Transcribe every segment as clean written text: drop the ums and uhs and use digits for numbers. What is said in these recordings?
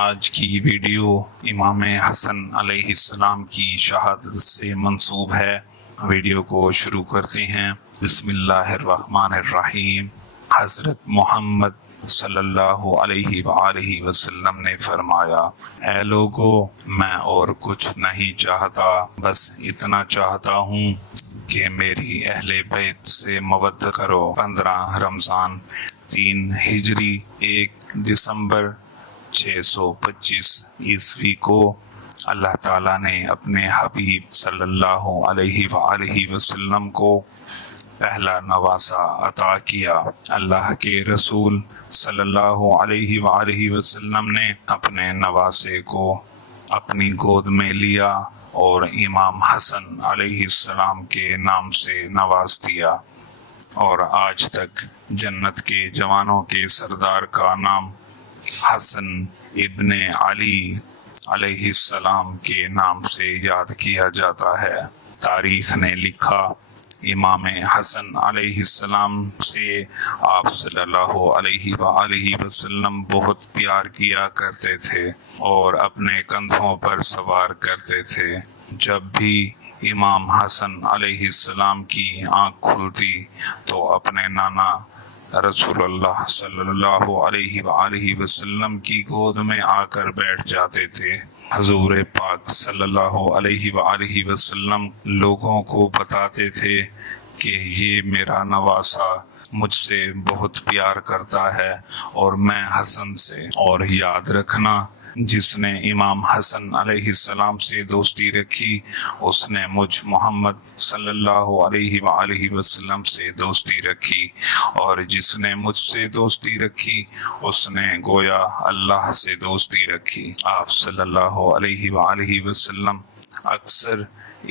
آج کی ویڈیو امام حسن علیہ السلام کی شہادت سے منسوب ہے۔ ویڈیو کو شروع کرتے ہیں۔ بسم اللہ الرحمن الرحیم۔ حضرت محمد صلی اللہ علیہ وآلہ وسلم نے فرمایا، اے لوگو، میں اور کچھ نہیں چاہتا، بس اتنا چاہتا ہوں کہ میری اہل بیت سے مودت کرو۔ 15 رمضان 3 ہجری 1 دسمبر 625 عیسوی کو اللہ تعالیٰ نے اپنے حبیب صلی اللہ علیہ وآلہ وسلم کو پہلا نواسہ عطا کیا۔ اللہ کے رسول صلی اللہ علیہ وآلہ وسلم نے اپنے نواسے کو اپنی گود میں لیا اور امام حسن علیہ السلام کے نام سے نواز دیا، اور آج تک جنت کے جوانوں کے سردار کا نام حسن ابن علی علیہ السلام کے نام سے یاد کیا جاتا ہے۔ تاریخ نے لکھا، امام حسن علیہ السلام سے آپ صلی اللہ علیہ وآلہ وسلم بہت پیار کیا کرتے تھے اور اپنے کندھوں پر سوار کرتے تھے۔ جب بھی امام حسن علیہ السلام کی آنکھ کھلتی تو اپنے نانا رسول اللہ صلی اللہ علیہ وآلہ وسلم کی گود میں آ کر بیٹھ جاتے تھے۔ حضور پاک صلی اللہ علیہ وآلہ وسلم لوگوں کو بتاتے تھے کہ یہ میرا نواسہ مجھ سے بہت پیار کرتا ہے اور میں حسن سے، اور یاد رکھنا، جس نے امام حسن علیہ السلام سے دوستی رکھی اس نے مجھ محمد صلی اللہ علیہ وآلہ وسلم سے دوستی رکھی، اور جس نے مجھ سے دوستی رکھی اس نے گویا اللہ سے دوستی رکھی۔ آپ صلی اللہ علیہ وآلہ وسلم اکثر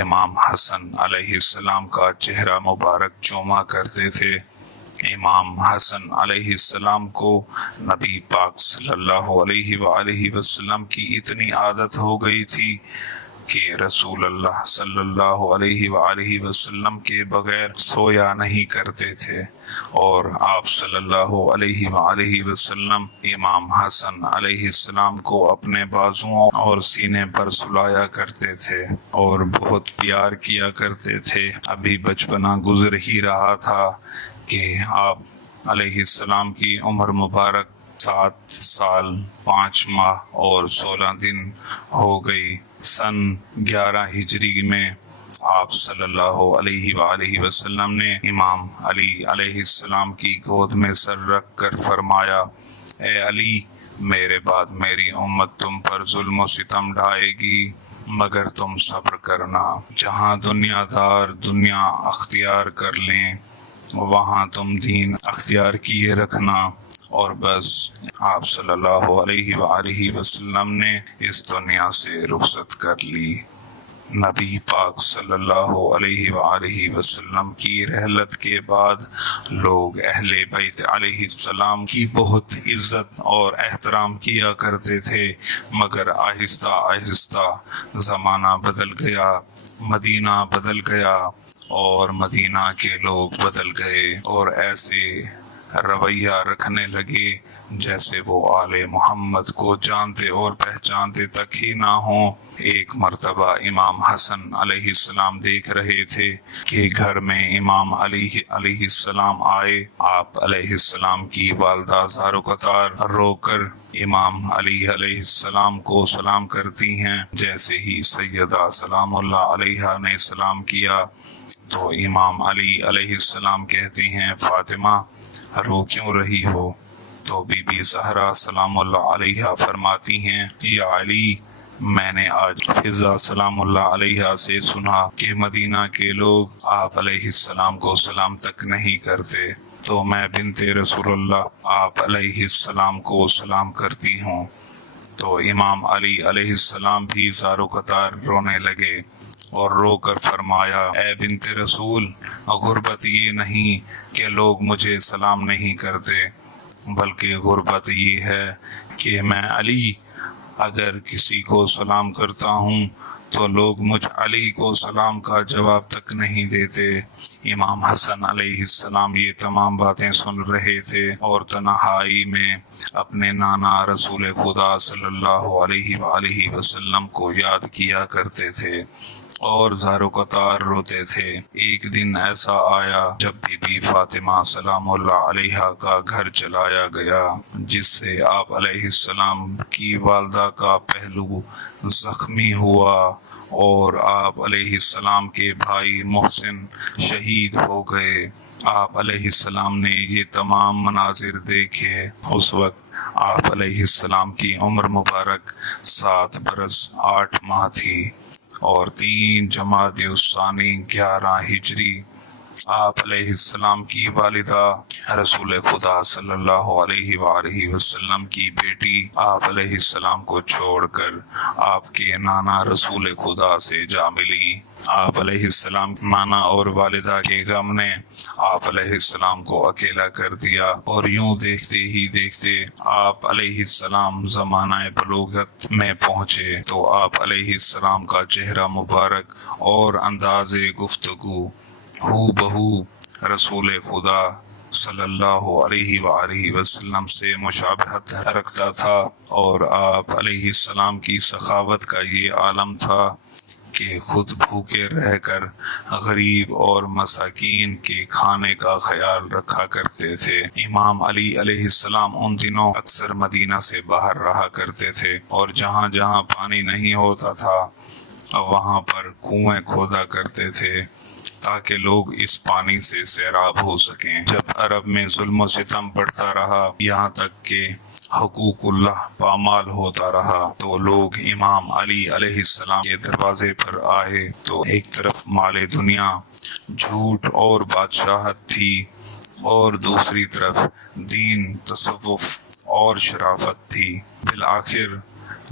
امام حسن علیہ السلام کا چہرہ مبارک چوما کرتے تھے۔ امام حسن علیہ السلام کو نبی پاک صلی اللہ علیہ وآلہ وسلم کی اتنی عادت ہو گئی تھی کہ رسول اللہ صلی اللہ علیہ وآلہ وسلم کے بغیر سویا نہیں کرتے تھے، اور آپ صلی اللہ علیہ وآلہ وسلم امام حسن علیہ السلام کو اپنے بازوؤں اور سینے پر سلایا کرتے تھے اور بہت پیار کیا کرتے تھے۔ ابھی بچپنا گزر ہی رہا تھا کہ آپ علیہ السلام کی عمر مبارک 7 سال 5 ماہ اور 16 دن ہو گئی۔ سن 11 ہجری میں آپ صلی اللہ علیہ وآلہ وسلم نے امام علی علیہ السلام کی گود میں سر رکھ کر فرمایا، اے علی، میرے بعد میری امت تم پر ظلم و ستم ڈھائے گی، مگر تم صبر کرنا۔ جہاں دنیا دار دنیا اختیار کر لیں وہاں تم دین اختیار کیے رکھنا، اور بس۔ آپ صلی اللہ علیہ وآلہ وسلم نے اس دنیا سے رخصت کر لی۔ نبی پاک صلی اللہ علیہ وآلہ وسلم کی رحلت کے بعد لوگ اہل بیت علیہ السلام کی بہت عزت اور احترام کیا کرتے تھے، مگر آہستہ آہستہ زمانہ بدل گیا، مدینہ بدل گیا اور مدینہ کے لوگ بدل گئے اور ایسے رویہ رکھنے لگے جیسے وہ آل محمد کو جانتے اور پہچانتے تک ہی نہ ہوں۔ ایک مرتبہ امام حسن علیہ السلام دیکھ رہے تھے کہ گھر میں امام علی علیہ السلام آئے۔ آپ علیہ السلام کی والدہ زار و قطار رو کر امام علی علیہ السلام کو سلام کرتی ہیں۔ جیسے ہی سیدہ سلام اللہ علیہا نے سلام کیا تو امام علی علیہ السلام کہتے ہیں، فاطمہ، رو کیوں رہی ہو؟ تو بی بی زہرا سلام اللہ علیہا فرماتی ہیں، یا علی، میں نے آج فضا سلام اللہ علیہا سے سنا کہ مدینہ کے لوگ آپ علیہ السلام کو سلام تک نہیں کرتے، تو میں بنت رسول اللہ آپ علیہ السلام کو سلام کرتی ہوں۔ تو امام علی علیہ السلام بھی زار و قطار رونے لگے اور رو کر فرمایا، اے بنت رسول، غربت یہ نہیں کہ لوگ مجھے سلام نہیں کرتے، بلکہ غربت یہ ہے کہ میں علی اگر کسی کو سلام کرتا ہوں تو لوگ مجھ علی کو سلام کا جواب تک نہیں دیتے۔ امام حسن علیہ السلام یہ تمام باتیں سن رہے تھے اور تنہائی میں اپنے نانا رسول خدا صلی اللہ علیہ وآلہ وسلم کو یاد کیا کرتے تھے اور زار و قطار روتے تھے۔ ایک دن ایسا آیا جب بی بی فاطمہ سلام اللہ علیہا کا گھر جلایا گیا، جس سے آپ علیہ السلام کی والدہ کا پہلو زخمی ہوا اور آپ علیہ السلام کے بھائی محسن شہید ہو گئے۔ آپ علیہ السلام نے یہ تمام مناظر دیکھے۔ اس وقت آپ علیہ السلام کی عمر مبارک 7 برس 8 ماہ تھی اور 3 جمادی الثانی 11 ہجری۔ آپ علیہ السلام کی والدہ رسول خدا صلی اللہ علیہ وآلہ وسلم کی بیٹی آپ علیہ السلام کو چھوڑ کر آپ کے نانا رسول خدا سے جا ملی۔ آپ علیہ السلام نانا اور والدہ کے غم نے آپ علیہ السلام کو اکیلا کر دیا اور یوں دیکھتے ہی دیکھتے آپ علیہ السلام زمانہ بلوغت میں پہنچے تو آپ علیہ السلام کا چہرہ مبارک اور انداز گفتگو ہو بہو رسول خدا صلی اللہ علیہ وآلہ وسلم سے مشابہت رکھتا تھا، اور آپ علیہ السلام کی سخاوت کا یہ عالم تھا کہ خود بھوکے رہ کر غریب اور مساکین کے کھانے کا خیال رکھا کرتے تھے۔ امام علی علیہ السلام ان دنوں اکثر مدینہ سے باہر رہا کرتے تھے اور جہاں جہاں پانی نہیں ہوتا تھا وہاں پر کنویں کھودا کرتے تھے تاکہ لوگ اس پانی سے سیراب ہو سکیں۔ جب عرب میں ظلم و ستم بڑھتا رہا یہاں تک کہ حقوق اللہ پامال ہوتا رہا تو لوگ امام علی علیہ السلام کے دروازے پر آئے تو ایک طرف مال دنیا، جھوٹ اور بادشاہت تھی اور دوسری طرف دین، تصوف اور شرافت تھی۔ بالآخر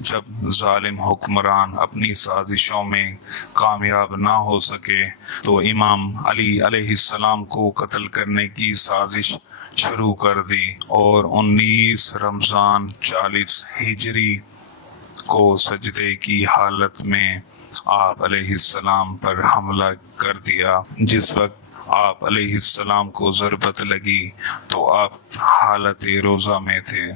جب ظالم حکمران اپنی سازشوں میں کامیاب نہ ہو سکے تو امام علی علیہ السلام کو قتل کرنے کی سازش شروع کر دی اور 19 رمضان 40 ہجری کو سجدے کی حالت میں آپ علیہ السلام پر حملہ کر دیا۔ جس وقت آپ علیہ السلام کو ضربت لگی تو آپ حالت روزہ میں تھے۔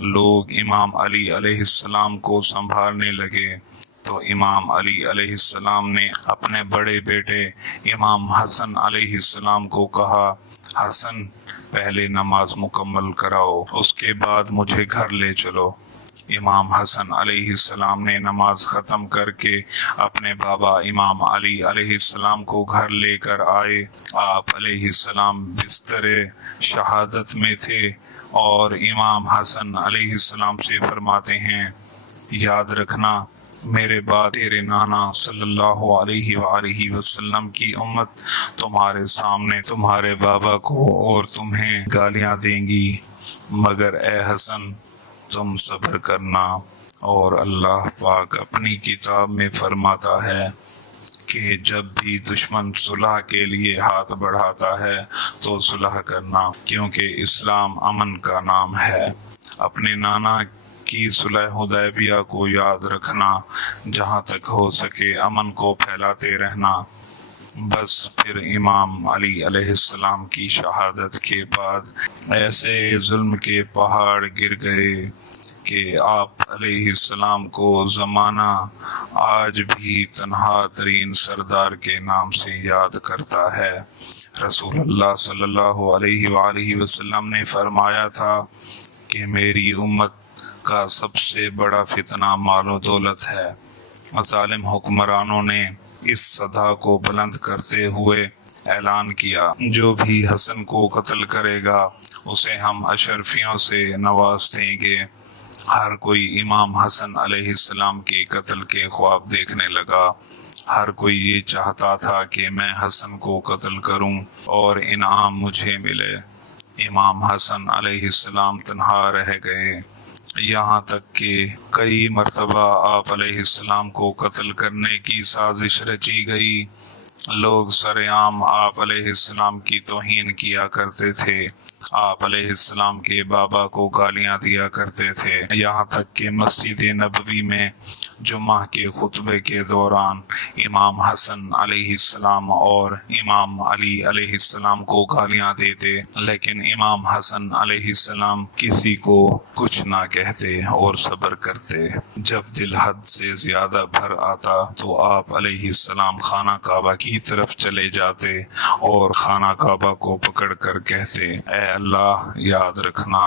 لوگ امام علی علیہ السلام کو سنبھالنے لگے تو امام علی علیہ السلام نے اپنے بڑے بیٹے امام حسن علیہ السلام کو کہا، حسن پہلے نماز مکمل کراؤ، اس کے بعد مجھے گھر لے چلو۔ امام حسن علیہ السلام نے نماز ختم کر کے اپنے بابا امام علی علیہ السلام کو گھر لے کر آئے۔ آپ علیہ السلام بستر شہادت میں تھے اور امام حسن علیہ السلام سے فرماتے ہیں، یاد رکھنا میرے بعد تیرے نانا صلی اللہ علیہ وآلہ وسلم کی امت تمہارے سامنے تمہارے بابا کو اور تمہیں گالیاں دیں گی، مگر اے حسن تم صبر کرنا، اور اللہ پاک اپنی کتاب میں فرماتا ہے کہ جب بھی دشمن صلح کے لیے ہاتھ بڑھاتا ہے تو صلح کرنا، کیونکہ اسلام امن کا نام ہے۔ اپنے نانا کی صلح حدیبیہ کو یاد رکھنا، جہاں تک ہو سکے امن کو پھیلاتے رہنا۔ بس پھر امام علی علیہ السلام کی شہادت کے بعد ایسے ظلم کے پہاڑ گر گئے کہ آپ علیہ السلام کو زمانہ آج بھی تنہا ترین سردار کے نام سے یاد کرتا ہے۔ رسول اللہ صلی اللہ علیہ وآلہ وسلم نے فرمایا تھا کہ میری امت کا سب سے بڑا فتنہ مال و دولت ہے۔ ظالم حکمرانوں نے اس صدا کو بلند کرتے ہوئے اعلان کیا، جو بھی حسن کو قتل کرے گا اسے ہم اشرفیوں سے نواز دیں گے۔ ہر کوئی امام حسن علیہ السلام کے قتل کے خواب دیکھنے لگا۔ ہر کوئی یہ چاہتا تھا کہ میں حسن کو قتل کروں اور انعام مجھے ملے۔ امام حسن علیہ السلام تنہا رہ گئے، یہاں تک کہ کئی مرتبہ آپ علیہ السلام کو قتل کرنے کی سازش رچی گئی۔ لوگ سرعام آپ علیہ السلام کی توہین کیا کرتے تھے۔ آپ علیہ السلام کے بابا کو گالیاں دیا کرتے تھے، یہاں تک کہ مسجد نبوی میں جمعہ کے خطبے کے دوران امام حسن علیہ السلام اور امام علی علیہ السلام کو گالیاں دیتے، لیکن امام حسن علیہ السلام کسی کو کچھ نہ کہتے اور صبر کرتے۔ جب دل حد سے زیادہ بھر آتا تو آپ علیہ السلام خانہ کعبہ کی طرف چلے جاتے اور خانہ کعبہ کو پکڑ کر کہتے، اے اللہ، یاد رکھنا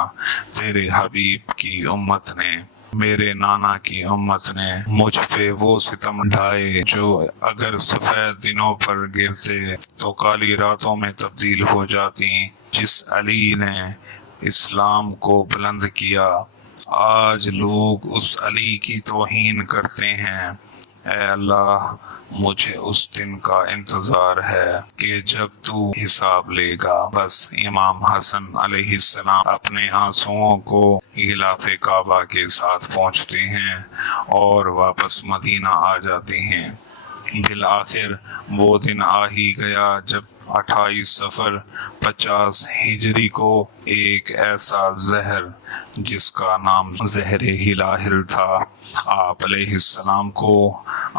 تیرے حبیب کی امت نے، میرے نانا کی امت نے مجھ پہ وہ ستم ڈھائے جو اگر سفید دنوں پر گرتے تو کالی راتوں میں تبدیل ہو جاتی۔ جس علی نے اسلام کو بلند کیا، آج لوگ اس علی کی توہین کرتے ہیں۔ اے اللہ، مجھے اس دن کا انتظار ہے کہ جب تو حساب لے گا۔ بس امام حسن علیہ السلام اپنے آنسوؤں کو غلاف کعبہ کے ساتھ پہنچتے ہیں اور واپس مدینہ آ جاتے ہیں۔ بالآخر وہ دن آ ہی گیا جب 28 صفر 50 ہجری کو ایک ایسا زہر جس کا نام زہر ہلاہل تھا، آپ علیہ السلام کو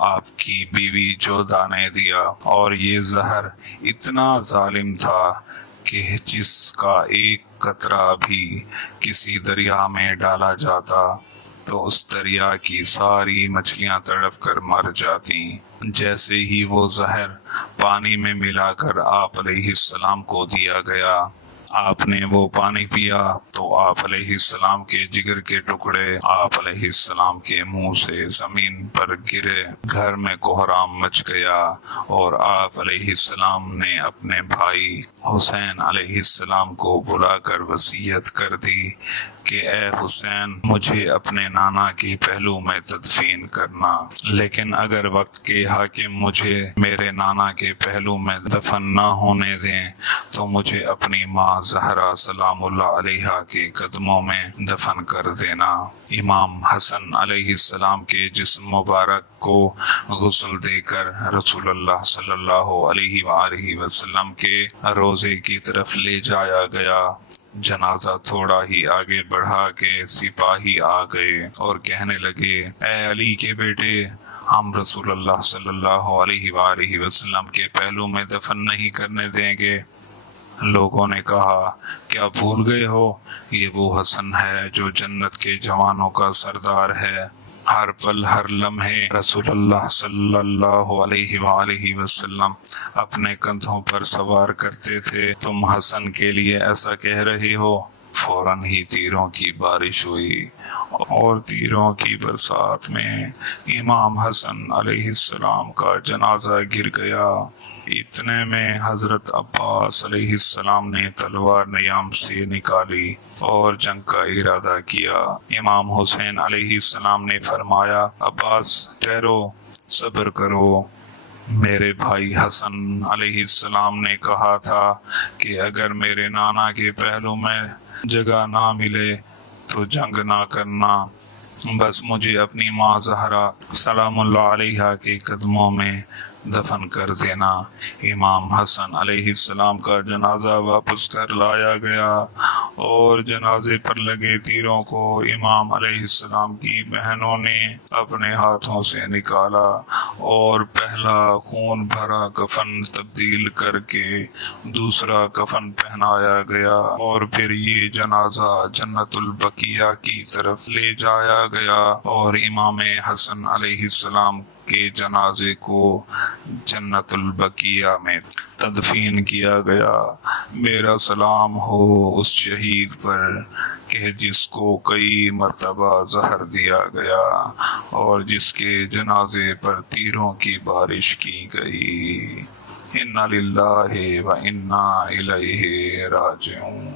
آپ کی بیوی جودہ نے دیا، اور یہ زہر اتنا ظالم تھا کہ جس کا ایک قطرہ بھی کسی دریا میں ڈالا جاتا تو اس دریا کی ساری مچھلیاں تڑپ کر مر جاتی۔ جیسے ہی وہ زہر پانی میں ملا کر آپ علیہ السلام کو دیا گیا، آپ نے وہ پانی پیا تو آپ علیہ السلام کے جگر کے ٹکڑے آپ علیہ السلام کے منہ سے زمین پر گرے، گھر میں کوہرام مچ گیا، اور آپ علیہ السلام نے اپنے بھائی حسین علیہ السلام کو بلا کر وصیت کر دی کہ اے حسین، مجھے اپنے نانا کے پہلو میں تدفین کرنا، لیکن اگر وقت کے حاکم مجھے میرے نانا کے پہلو میں دفن نہ ہونے دیں تو مجھے اپنی ماں زہرا سلام اللہ علیہا کے قدموں میں دفن کر دینا۔ امام حسن علیہ السلام کے جسم مبارک کو غسل دے کر رسول اللہ صلی اللہ علیہ وآلہ وسلم کے روضے کی طرف لے جایا گیا۔ جنازہ تھوڑا ہی آگے بڑھا کے سپاہی آ گئے اور کہنے لگے، اے علی کے بیٹے، ہم رسول اللہ صلی اللہ علیہ وآلہ وسلم کے پہلو میں دفن نہیں کرنے دیں گے۔ لوگوں نے کہا، کیا بھول گئے ہو، یہ وہ حسن ہے جو جنت کے جوانوں کا سردار ہے۔ ہر پل ہر لمحے رسول اللہ صلی اللہ علیہ وآلہ وسلم اپنے کندھوں پر سوار کرتے تھے، تم حسن کے لیے ایسا کہہ رہے ہو۔ فوراً ہی تیروں کی بارش ہوئی اور تیروں کی برسات میں امام حسن علیہ السلام کا جنازہ گر گیا۔ اتنے میں حضرت عباس علیہ السلام نے تلوار نیام سے نکالی اور جنگ کا ارادہ کیا۔ امام حسین علیہ السلام نے فرمایا، عباس ٹھہرو، صبر کرو، میرے بھائی حسن علیہ السلام نے کہا تھا کہ اگر میرے نانا کے پہلو میں جگہ نہ ملے تو جنگ نہ کرنا، بس مجھے اپنی ماں زہرا سلام اللہ علیہا کے قدموں میں دفن کر دینا۔ امام حسن علیہ السلام کا جنازہ واپس کر لایا گیا اور جنازے پر لگے تیروں کو امام علیہ السلام کی بہنوں نے اپنے ہاتھوں سے نکالا اور پہلا خون بھرا کفن تبدیل کر کے دوسرا کفن پہنایا گیا، اور پھر یہ جنازہ جنت البقیہ کی طرف لے جایا گیا اور امام حسن علیہ السلام کے جنازے کو جنت البقیہ میں تدفین کیا گیا۔ میرا سلام ہو اس شہید پر کہ جس کو کئی مرتبہ زہر دیا گیا اور جس کے جنازے پر تیروں کی بارش کی گئی۔ انا للہ و انا الیہ راجعون۔